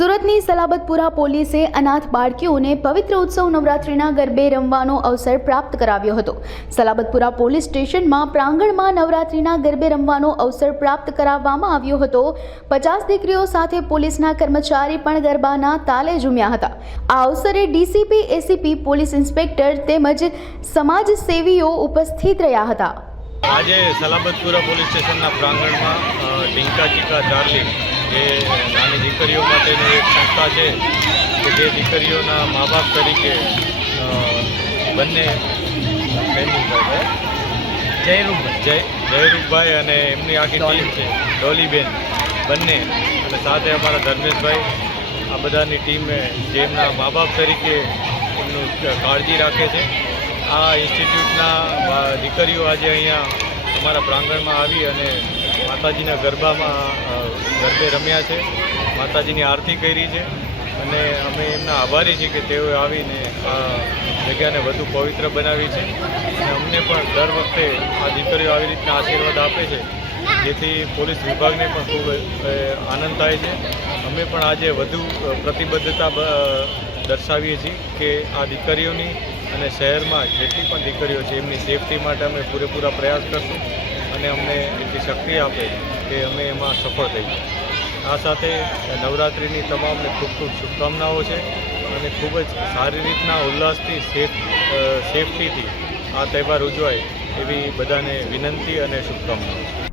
સુરતની સલાબતપુરા પોલીસે અનાથ બાળકીઓને પવિત્ર ઉત્સવ નવરાત્રિના ગરબે રમવાનો અવસર પ્રાપ્ત કરાવ્યો હતો। સલાબતપુરા પોલીસ સ્ટેશનમાં પ્રાંગણમાં નવરાત્રિના ગરબે રમવાનો અવસર પ્રાપ્ત કરાવવામાં આવ્યો હતો। 50 દીકરીઓ સાથે પોલીસના કર્મચારી પણ ગરબાના તાલે ઝૂમ્યા હતા। આ અવસરે ડીસીપી, એસીપી, પોલીસ ઇન્સ્પેક્ટર તેમજ સમાજસેવીઓ ઉપસ્થિત રહ્યા હતા। આજે સલાબતપુરા પોલીસ સ્ટેશનના પ્રાંગણમાં ઢીંકા ચીકા ચાર્લી જે નાની દીકરીઓ માટેની એક સંસ્થા છે કે જે દીકરીઓના મા બાપ તરીકે બંને જયરૂપભાઈ અને એમની આખી ટીમ છે, ડોલીબેન બંને, અને સાથે અમારા ધર્મેશભાઈ, આ બધાની ટીમે જેમના મા બાપ તરીકે એમનું કાળજી રાખે છે। આ ઇન્સ્ટિટ્યૂટના દીકરીઓ આજે અહીંયા અમારા પ્રાંગણમાં આવી અને માતાજીના ગરબે રમ્યા છે, માતાજીની આરતી કરી છે, અને અમે એમના આભારી છીએ કે તેઓએ આવીને આ જગ્યાને વધુ પવિત્ર બનાવી છે। અને અમને પણ દર વખતે આ દીકરીઓ આવી રીતના આશીર્વાદ આપે છે, જેથી પોલીસ વિભાગને પણ ખૂબ આનંદ થાય છે। અમે પણ આજે વધુ પ્રતિબદ્ધતા દર્શાવીએ છીએ કે આ દીકરીઓની અને શહેરમાં જેટલી પણ દીકરીઓ છે એમની સેફટી માટે અમે પૂરેપૂરા પ્રયાસ કરશું અને અમને એટલી શક્તિ આપે કે અમે એમાં સફળ થઈએ। આ સાથે નવરાત્રિની તમામને ખૂબ ખૂબ શુભકામનાઓ છે અને ખૂબ જ સારી રીતના ઉલ્લાસથી સેફટીથી આ તહેવાર ઉજવાય એવી બધાને વિનંતી અને શુભકામનાઓ છે।